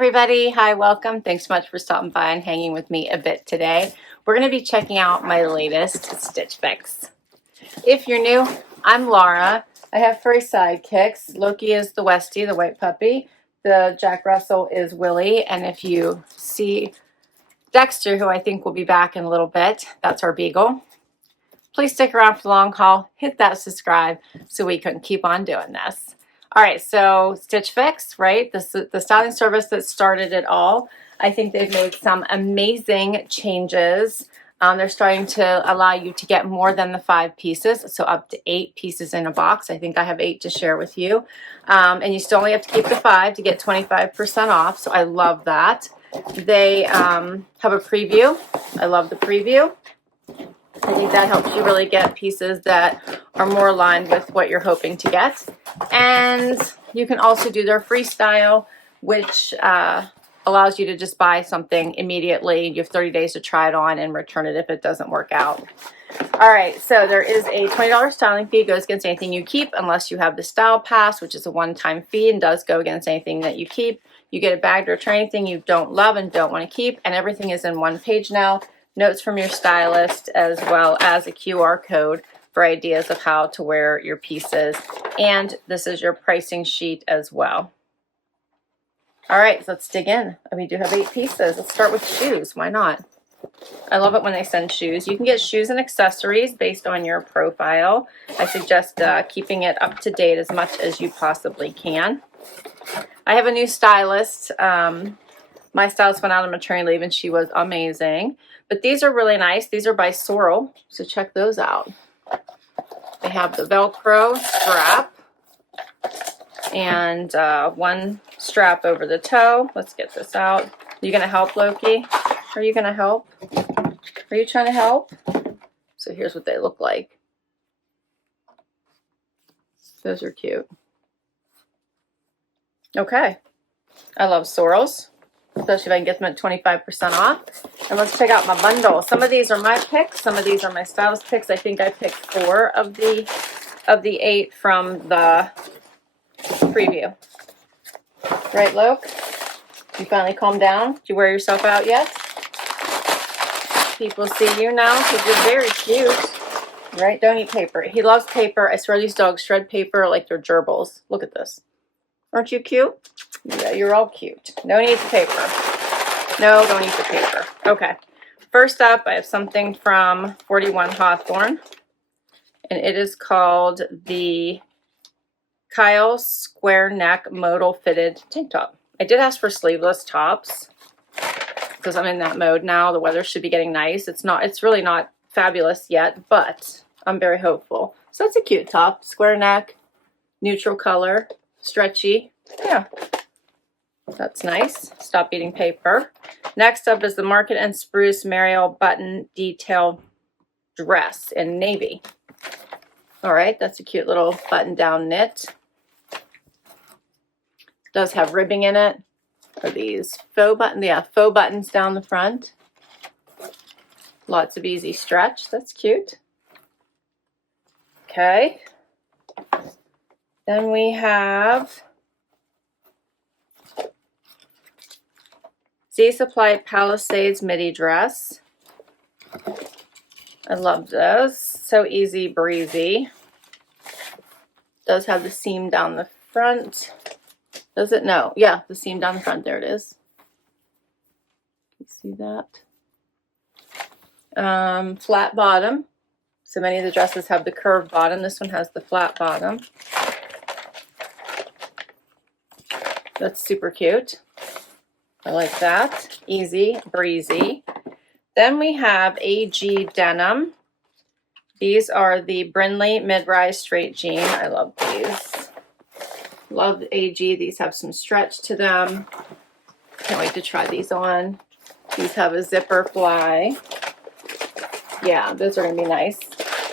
everybody. Hi, welcome. Thanks so much for stopping by and hanging with me a bit today. We're going to be checking out my latest Stitch Fix. If you're new, I'm Laura. I have 3 sidekicks. Loki is the Westie, the white puppy. The Jack Russell is Willie. And if you see Dexter, who I think will be back in a little bit, that's our Beagle. Please stick around for the long haul. Hit that subscribe so we can keep on doing this. All right, so Stitch Fix, right? This is the styling service that started it all. I think they've made some amazing changes. They're starting to allow you to get more than the 5 pieces, so up to 8 pieces in a box. I think I have 8 to share with you. And you still only have to keep the 5 to get 25% off, so I love that. They have a preview. I love the preview. I think that helps you really get pieces that are more aligned with what you're hoping to get. And you can also do their freestyle, which allows you to just buy something immediately. You have 30 days to try it on and return it if it doesn't work out. All right, so there is a $20 styling fee. It goes against anything you keep unless you have the Style Pass, which is a one-time fee and does go against anything that you keep. You get a bag to return anything you don't love and don't want to keep, and everything is in one page now. Notes from your stylist, as well as a QR code for ideas of how to wear your pieces. And this is your pricing sheet as well. All right, so let's dig in. We do have 8 pieces. Let's start with shoes. Why not? I love it when they send shoes. You can get shoes and accessories based on your profile. I suggest keeping it up to date as much as you possibly can. I have a new stylist. My stylist went out on maternity leave and she was amazing. But these are really nice. These are by Sorel, so check those out. They have the Velcro strap and one strap over the toe. Let's get this out. Are you going to help, Loki? Are you going to help? Are you trying to help? So here's what they look like. Those are cute. Okay. I love Sorels, especially if I can get them at 25% off. And let's check out my bundle. Some of these are my picks. Some of these are my stylist picks. I think I picked 4 of the 8 from the preview. Right, Loke? You finally calmed down? Did you wear yourself out yet? People see you now because you're very cute. Right? Don't eat paper. He loves paper. I swear these dogs shred paper like they're gerbils. Look at this. Aren't you cute? Yeah, you're all cute. Don't eat the paper. No, don't eat the paper. Okay. First up, I have something from 41 Hawthorn. And it is called the Kyle Square Neck Modal Fitted Tank Top. I did ask for sleeveless tops because I'm in that mode now. The weather should be getting nice. It's really not fabulous yet, but I'm very hopeful. So that's a cute top. Square neck, neutral color, stretchy. Yeah. That's nice. Stop eating paper. Next up is the Market and Spruce Marielle button detail dress in navy. All right, that's a cute little button-down knit. Does have ribbing in it. Are these faux buttons? Yeah, faux buttons down the front. Lots of easy stretch. That's cute. Okay. Then we have Supply Palisades Midi dress. I love those. So easy breezy. Does have the seam down the front. Does it? No. Yeah, the seam down the front. There it is. You see that? Flat bottom. So many of the dresses have the curved bottom. This one has the flat bottom. That's super cute. I like that. Easy, breezy. Then we have AG denim. These are the Brinley mid-rise straight jean. I love these. Love AG. These have some stretch to them. Can't wait to try these on. These have a zipper fly. Yeah, those are going to be nice.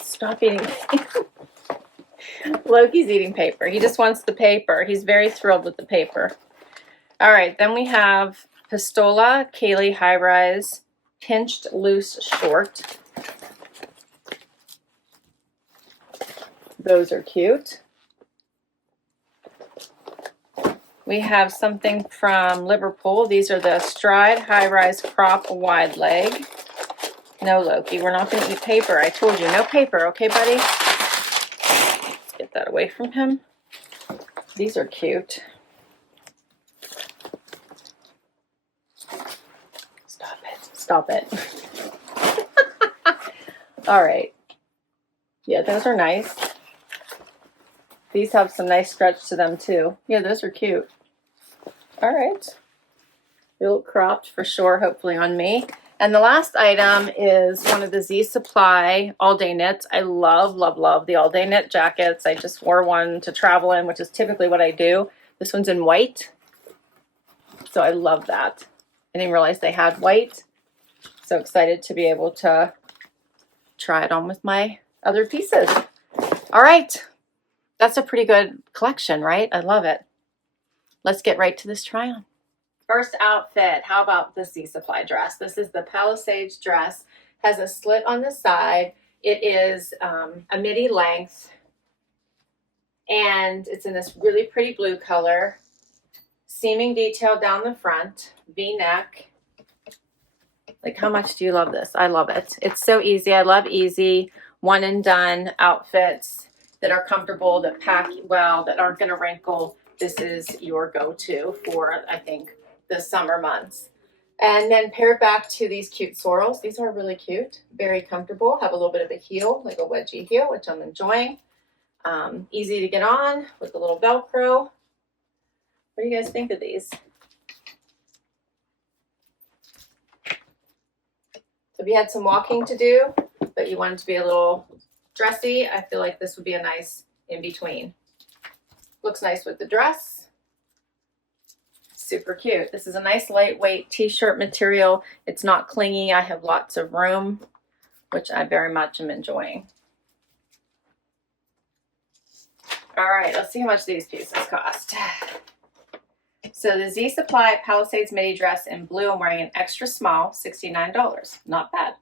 Stop eating paper. Loki's eating paper. He just wants the paper. He's very thrilled with the paper. All right, then we have Pistola Kaylee High Rise Pinched Loose Short. Those are cute. We have something from Liverpool. These are the Stride High-Rise Crop Wide Leg. No, Loki, we're not going to eat paper. I told you, no paper, okay, buddy? Let's get that away from him. These are cute. Stop it. Stop it. All right. Yeah, those are nice. These have some nice stretch to them, too. Yeah, those are cute. All right. They look cropped for sure, hopefully on me. And the last item is one of the Z Supply all-day knits. I love, love, love the all-day knit jackets. I just wore one to travel in, which is typically what I do. This one's in white, so I love that. I didn't realize they had white. So excited to be able to try it on with my other pieces. All right, that's a pretty good collection, right? I love it. Let's get right to this try on. First outfit, how about the Z Supply dress? This is the Palisades dress. Has a slit on the side. It is a midi length, and it's in this really pretty blue color. Seaming detail down the front, V-neck. Like, how much do you love this? I love it. It's so easy. I love easy, one and done outfits that are comfortable, that pack well, that aren't going to wrinkle. This is your go-to for, I think, the summer months. And then paired back to these cute Sorels. These are really cute, very comfortable, have a little bit of a heel, like a wedgie heel, which I'm enjoying. Easy to get on with a little Velcro. What do you guys think of these? So if you had some walking to do, but you wanted to be a little dressy, I feel like this would be a nice in-between. Looks nice with the dress. Super cute. This is a nice lightweight t-shirt material. It's not clingy. I have lots of room, which I very much am enjoying. All right, let's see how much these pieces cost. So the Z Supply Palisades midi dress in blue, I'm wearing an extra small, $69. Not bad.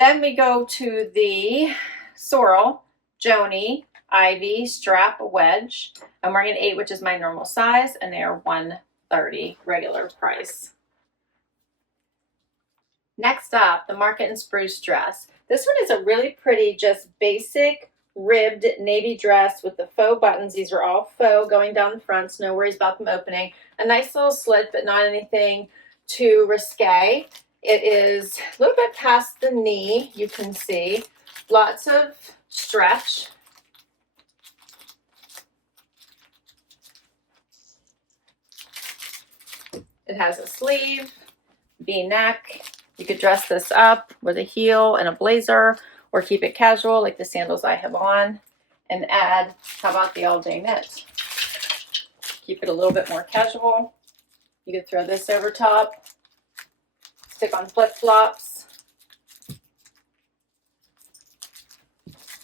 Then we go to the Sorel, Joanie, Ivy strap wedge. I'm wearing an 8, which is my normal size, and they are $130 regular price. Next up, the Market and Spruce dress. This one is a really pretty, just basic ribbed navy dress with the faux buttons. These are all faux going down the front, so no worries about them opening. A nice little slit, but not anything too risque. It is a little bit past the knee, you can see. Lots of stretch. It has a sleeve, V-neck. You could dress this up with a heel and a blazer, or keep it casual like the sandals I have on, and add, how about the all-day knit? Keep it a little bit more casual. You could throw this over top, stick on flip-flops.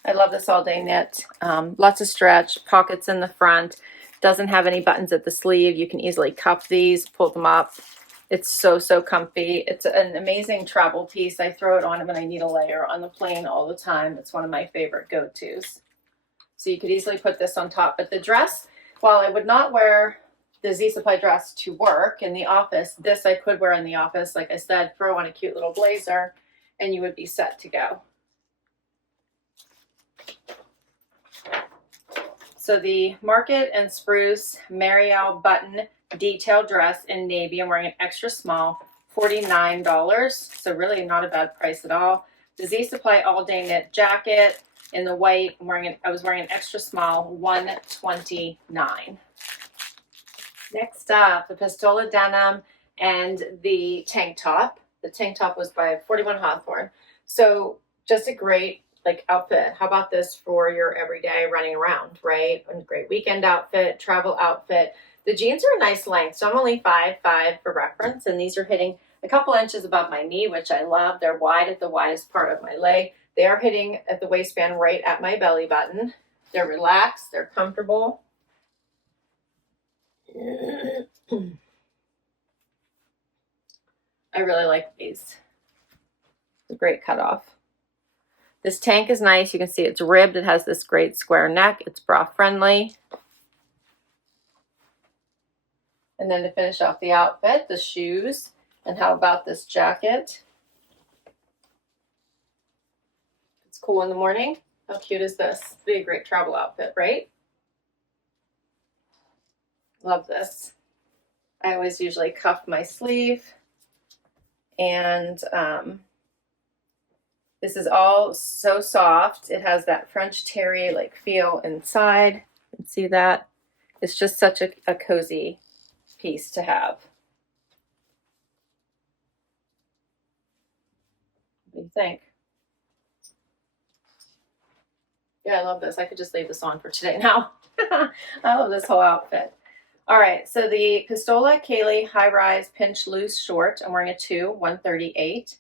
I love this all-day knit. Lots of stretch, pockets in the front. Doesn't have any buttons at the sleeve. You can easily cuff these, pull them up. It's so, so comfy. It's an amazing travel piece. I throw it on when I need a layer on the plane all the time. It's one of my favorite go-tos. So you could easily put this on top. But the dress, while I would not wear the Z Supply dress to work in the office, this I could wear in the office. Like I said, throw on a cute little blazer and you would be set to go. So the Market and Spruce Marielle button detail dress in navy. I'm wearing an extra small, $49. So really not a bad price at all. The Z Supply all day knit jacket in the white. I was wearing an extra small, $129. Next up, the Pistola denim and the tank top. The tank top was by 41 Hawthorn. So just a great outfit. How about this for your everyday running around, right? A great weekend outfit, travel outfit. The jeans are a nice length, so I'm only 5'5" for reference, and these are hitting a couple inches above my knee, which I love. They're wide at the widest part of my leg. They are hitting at the waistband right at my belly button. They're relaxed, they're comfortable. I really like these. It's a great cutoff. This tank is nice. You can see it's ribbed. It has this great square neck. It's bra friendly. And then to finish off the outfit, the shoes. And how about this jacket? It's cool in the morning. How cute is this? It'd be a great travel outfit, right? Love this. I always usually cuff my sleeve. And this is all so soft. It has that French terry like feel inside. You can see that. It's just such a cozy piece to have. What do you think? Yeah, I love this. I could just leave this on for today now. I love this whole outfit. All right, so the Pistola Kaylee High Rise Pinch Loose Short. I'm wearing a 2, 138.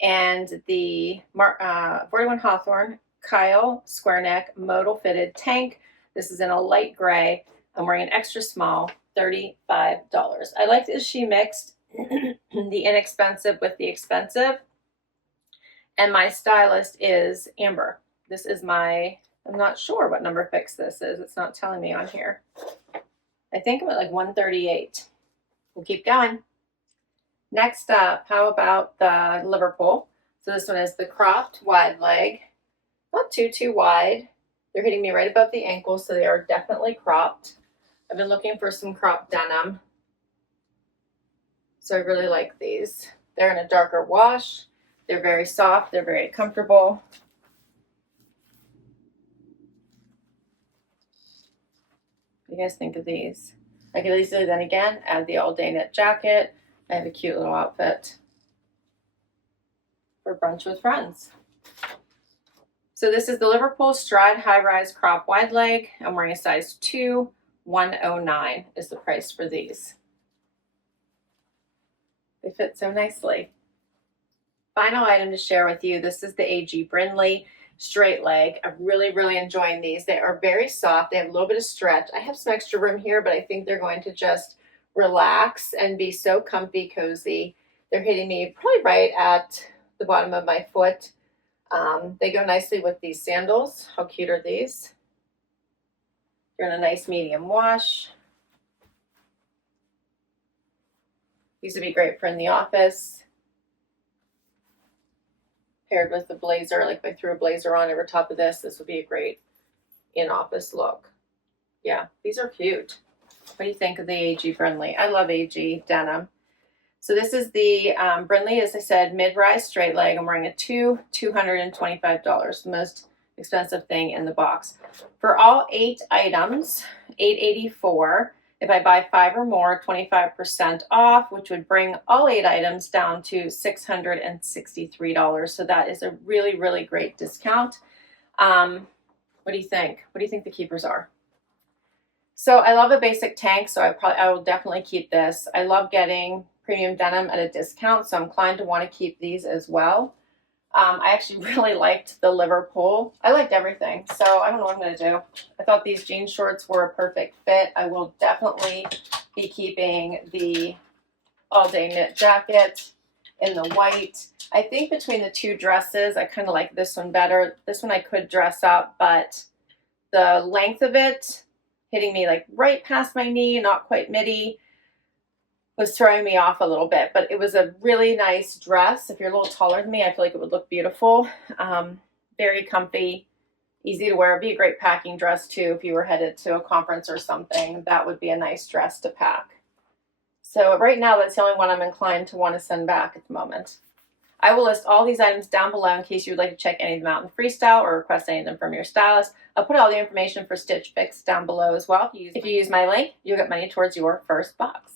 And the 41 Hawthorn Kyle Square Neck Modal Fitted Tank. This is in a light gray. I'm wearing an extra small, $35. I like that she mixed the inexpensive with the expensive. And my stylist is Amber. This is my, I'm not sure what number fix this is. It's not telling me on here. I think I'm at like 138. We'll keep going. Next up, how about the Liverpool? So this one is the cropped wide leg. Not too wide. They're hitting me right above the ankle, so they are definitely cropped. I've been looking for some cropped denim. So I really like these. They're in a darker wash. They're very soft. They're very comfortable. What do you guys think of these? I could easily then again add the all day knit jacket. I have a cute little outfit for brunch with friends. So this is the Liverpool Stride High Rise Crop Wide Leg. I'm wearing a size 2, 109 is the price for these. They fit so nicely. Final item to share with you. This is the AG Brinley straight leg. I'm really enjoying these. They are very soft. They have a little bit of stretch. I have some extra room here, but I think they're going to just relax and be so comfy, cozy. They're hitting me probably right at the bottom of my foot. They go nicely with these sandals. How cute are these? They're in a nice medium wash. These would be great for in the office. Paired with the blazer, like if I threw a blazer on over top of this, this would be a great in-office look. Yeah, these are cute. What do you think of the AG Brinley? I love AG denim. So this is the Brinley, as I said, mid-rise straight leg. I'm wearing a 2, $225, the most expensive thing in the box. For all 8 items, $884. If I buy 5 or more, 25% off, which would bring all 8 items down to $663. So that is a really great discount. What do you think? What do you think the keepers are? So I love a basic tank, so I will definitely keep this. I love getting premium denim at a discount, so I'm inclined to want to keep these as well. I actually really liked the Liverpool. I liked everything, so I don't know what I'm going to do. I thought these jean shorts were a perfect fit. I will definitely be keeping the all-day knit jacket in the white. I think between the 2 dresses, I kind of like this one better. This one I could dress up, but the length of it, hitting me like right past my knee, not quite midi, was throwing me off a little bit, but it was a really nice dress. If you're a little taller than me, I feel like it would look beautiful. Very comfy, easy to wear. It'd be a great packing dress too if you were headed to a conference or something. That would be a nice dress to pack. So right now, that's the only one I'm inclined to want to send back at the moment. I will list all these items down below in case you would like to check any of them out in freestyle or request any of them from your stylist. I'll put all the information for Stitch Fix down below as well. If you use my link, you'll get money towards your first box.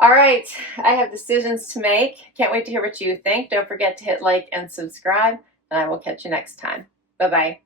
All right, I have decisions to make. Can't wait to hear what you think. Don't forget to hit like and subscribe, and I will catch you next time. Bye-bye.